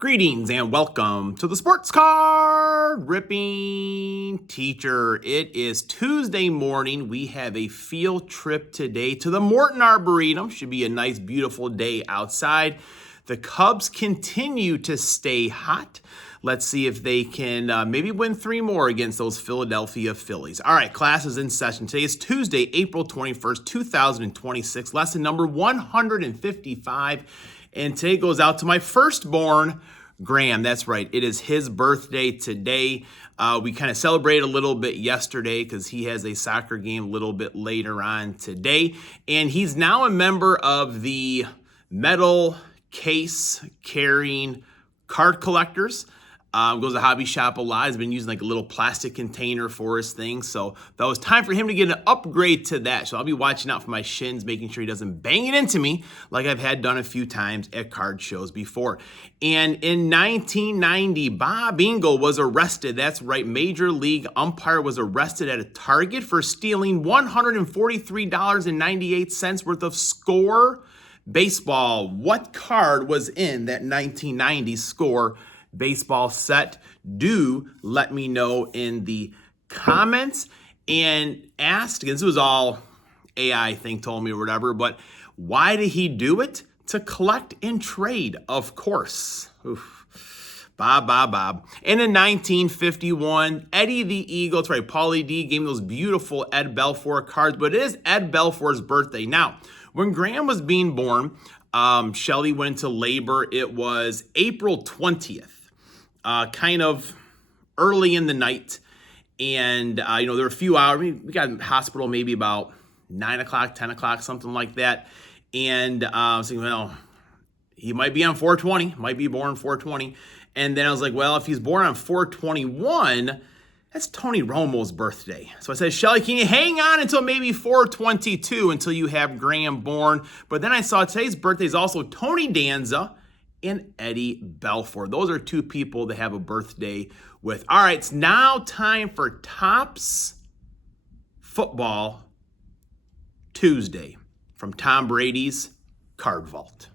Greetings and welcome to the Sports Card Ripping Teacher. It is Tuesday morning. We have a field trip today to the Morton Arboretum. Should be a nice, beautiful day outside. The Cubs continue to stay hot. Let's see if they can maybe win 3 more against those Philadelphia Phillies. All right, class is in session. Today is Tuesday, April 21st, 2026, lesson number 155. And today goes out to my firstborn, Graham. That's right. It is his birthday today. We kind of celebrated a little bit yesterday because he has a soccer game a little bit later on today. And he's now a member of the metal case carrying card collectors. Goes to Hobby Shop a lot. He's been using like a little plastic container for his thing. So that was time for him to get an upgrade to that. So I'll be watching out for my shins, making sure he doesn't bang it into me like I've had done a few times at card shows before. And in 1990, Bob Engel was arrested. That's right. Major League umpire was arrested at a Target for stealing $143.98 worth of Score baseball. What card was in that 1990 Score baseball set? Do let me know in the comments. And asked, this was all AI thing told me or whatever, but why did he do it? To collect and trade, of course. Oof. Bob. And in 1951, Eddie the Eagle, that's right, Paulie D gave me those beautiful Ed Belfour cards, but it is Ed Belfour's birthday. Now, when Graham was being born, Shelly went into labor. It was April 20th. Kind of early in the night. And, there were a few hours. We got in the hospital maybe about 9 o'clock, 10 o'clock, something like that. And I was thinking, well, he might be on 420, might be born 420. And then I was like, well, if he's born on 421, that's Tony Romo's birthday. So I said, Shelly, can you hang on until maybe 422 until you have Graham born? But then I saw today's birthday is also Tony Danza and Eddie Belfour. Those are 2 people that have a birthday with. All right, it's now time for Topps Football Tuesday from Tom Brady's Card Vault.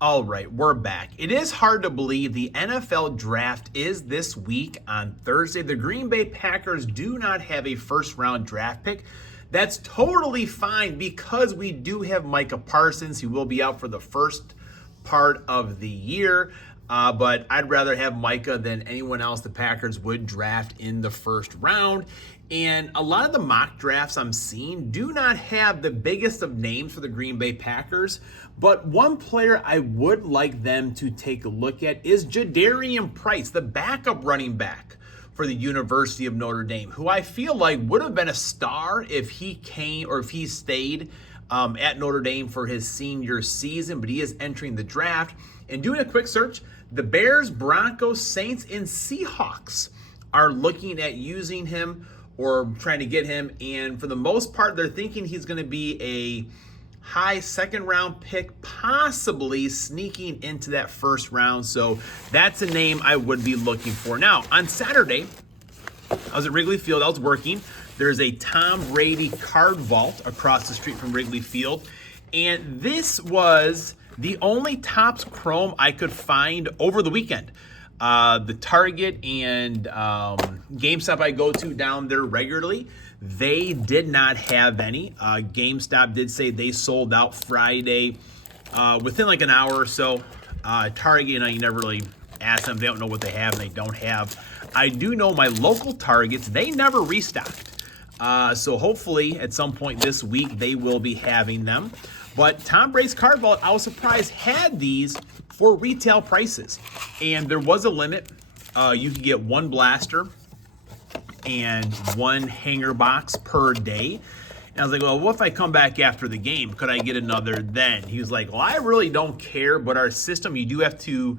All right, we're back. It is hard to believe the NFL draft is this week on Thursday. The Green Bay Packers do not have a first-round draft pick. That's totally fine because we do have Micah Parsons. He will be out for the first part of the year, but I'd rather have Micah than anyone else the Packers would draft in the first round. And a lot of the mock drafts I'm seeing do not have the biggest of names for the Green Bay Packers, but one player I would like them to take a look at is Jadarian Price, the backup running back for the University of Notre Dame, who I feel like would have been a star if he came or if he stayed at Notre Dame for his senior season, but he is entering the draft. And doing a quick search, the Bears, Broncos, Saints, and Seahawks are looking at using him or trying to get him. And for the most part, they're thinking he's going to be a high second-round pick, possibly sneaking into that first round. So that's a name I would be looking for. Now, on Saturday, I was at Wrigley Field. I was working. There's a Tom Brady card vault across the street from Wrigley Field. And this was the only Topps Chrome I could find over the weekend. The Target and GameStop I go to down there regularly, they did not have any. GameStop did say they sold out Friday within like an hour or so. Target, you never really ask them. They don't know what they have and they don't have. I do know my local Targets, they never restocked. So hopefully at some point this week they will be having them. But Tom Brady's Card Vault, I was surprised, had these for retail prices. And there was a limit. You could get 1 blaster and 1 hanger box per day. And I was like, well, what if I come back after the game? Could I get another then? He was like, well, I really don't care, but our system, you do have to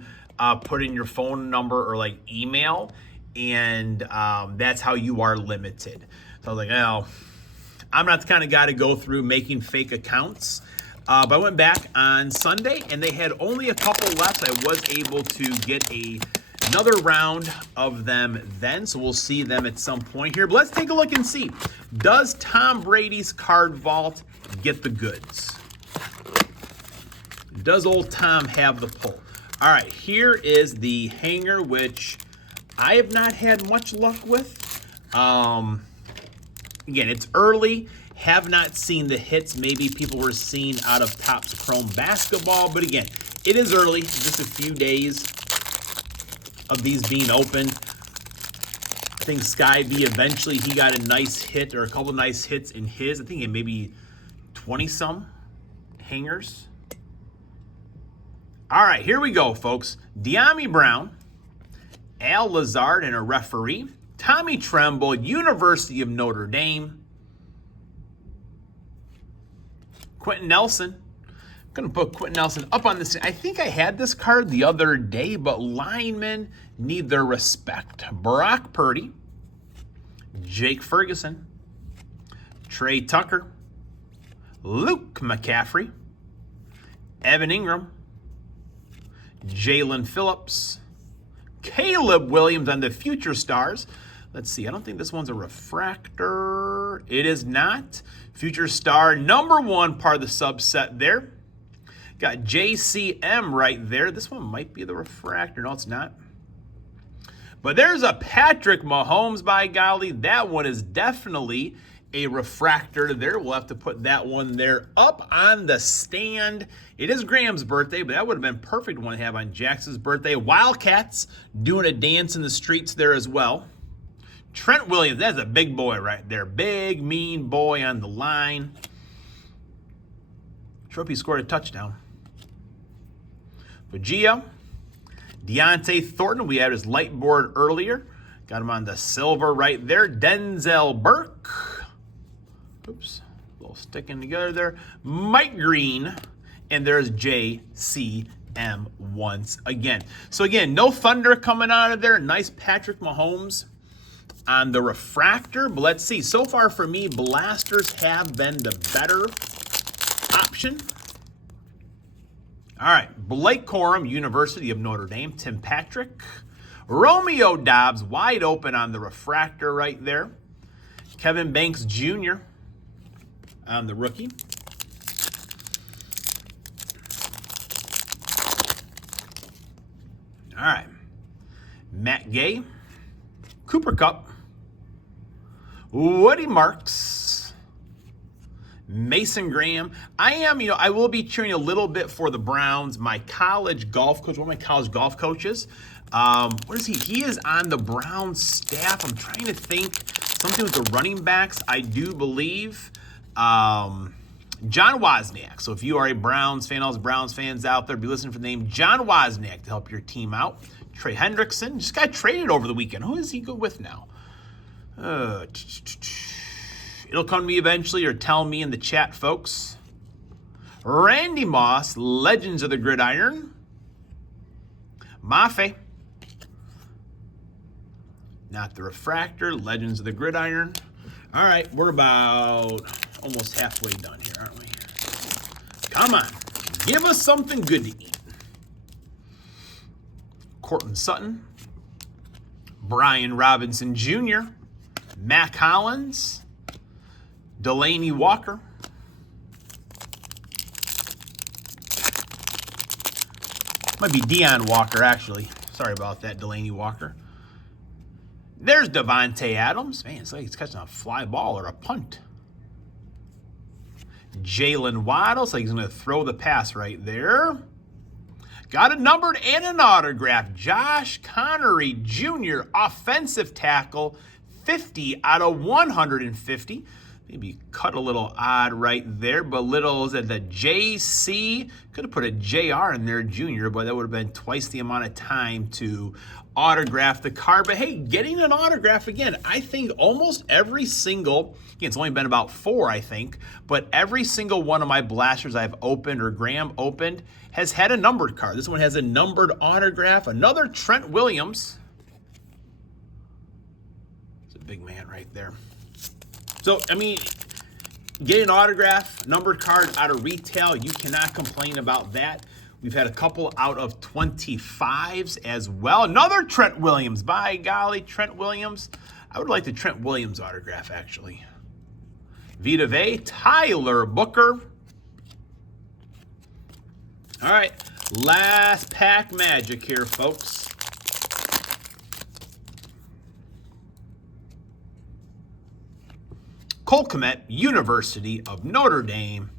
put in your phone number or like email, and that's how you are limited. So I was like, well, I'm not the kind of guy to go through making fake accounts. But I went back on Sunday, and they had only a couple left. I was able to get another round of them then, so we'll see them at some point here. But let's take a look and see. Does Tom Brady's Card Vault get the goods? Does old Tom have the pull? All right, here is the hanger, which I have not had much luck with. Again, it's early. Have not seen the hits maybe people were seeing out of Topps Chrome Basketball. But again, it is early. Just a few days of these being opened. I think Sky B eventually he got a nice hit or a couple nice hits in his. I think it maybe 20-some hangers. All right, here we go, folks. De'Ami Brown, Al Lazard, and a referee. Tommy Tremble, University of Notre Dame. Quentin Nelson. I'm going to put Quentin Nelson up on this. I think I had this card the other day, but linemen need their respect. Brock Purdy, Jake Ferguson, Trey Tucker, Luke McCaffrey, Evan Ingram, Jalen Phillips, Caleb Williams on the Future Stars. Let's see, I don't think this one's a refractor. It is not. Future Star, number 1 part of the subset there. Got JCM right there. This one might be the refractor. No, it's not. But there's a Patrick Mahomes, by golly. That one is definitely a refractor there. We'll have to put that one there up on the stand. It is Graham's birthday, but that would have been a perfect one to have on Jackson's birthday. Wildcats doing a dance in the streets there as well. Trent Williams, that's a big boy right there. Big, mean boy on the line. Trophy scored a touchdown. For Gio, Deontay Thornton, we had his light board earlier. Got him on the silver right there. Denzel Burke. Oops, a little sticking together there. Mike Green, and there's JCM once again. So again, no thunder coming out of there. Nice Patrick Mahomes on the refractor. But let's see. So far for me, blasters have been the better option. All right, Blake Corum, University of Notre Dame. Tim Patrick. Romeo Dobbs, wide open on the refractor right there. Kevin Banks Jr. on the rookie. All right, Matt Gay. Cooper Kupp. Woody Marks. Mason Graham. I will be cheering a little bit for the Browns. My college golf coach, one of my college golf coaches, what is he? He is on the Browns staff. I'm trying to think. Something with the running backs, I do believe. John Wozniak. So if you are a Browns fan, all those Browns fans out there, be listening for the name John Wozniak to help your team out. Trey Hendrickson just got traded over the weekend. Who is he good with now? It'll come to me eventually, or tell me in the chat, folks. Randy Moss, Legends of the Gridiron. Mafe. Not the refractor, Legends of the Gridiron. All right, we're about almost halfway done here, aren't we? Come on, give us something good to eat. Cortland Sutton, Brian Robinson Jr., Mac Hollins, Delaney Walker, might be Deion Walker, actually. Sorry about that, Delaney Walker. There's Devontae Adams. Man, it's like he's catching a fly ball or a punt. Jalen Waddle, so he's going to throw the pass right there. Got a numbered and an autograph. Josh Connery Jr., offensive tackle, 50 out of 150. Maybe cut a little odd right there, but little is at the JC. Could have put a JR in there, Junior, but that would have been twice the amount of time to autograph the card. But hey, getting an autograph again, I think almost every single, again, it's only been about 4, I think, but every single one of my blasters I've opened or Graham opened has had a numbered card. This one has a numbered autograph. Another Trent Williams. It's a big man right there. So, I mean, get an autograph, numbered card out of retail. You cannot complain about that. We've had a couple out of 25s as well. Another Trent Williams. By golly, Trent Williams. I would like the Trent Williams autograph, actually. Vita Vea, Tyler Booker. All right, Last pack magic here, folks. Cole Kmet, University of Notre Dame.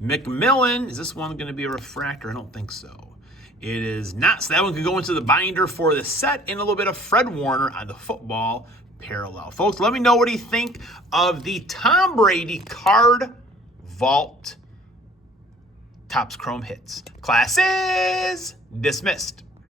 McMillan, is this one going to be a refractor? I don't think so. It is not, so that one could go into the binder for the set, and a little bit of Fred Warner on the football parallel. Folks, let me know what you think of the Tom Brady card vault Topps Chrome hits. Class is dismissed.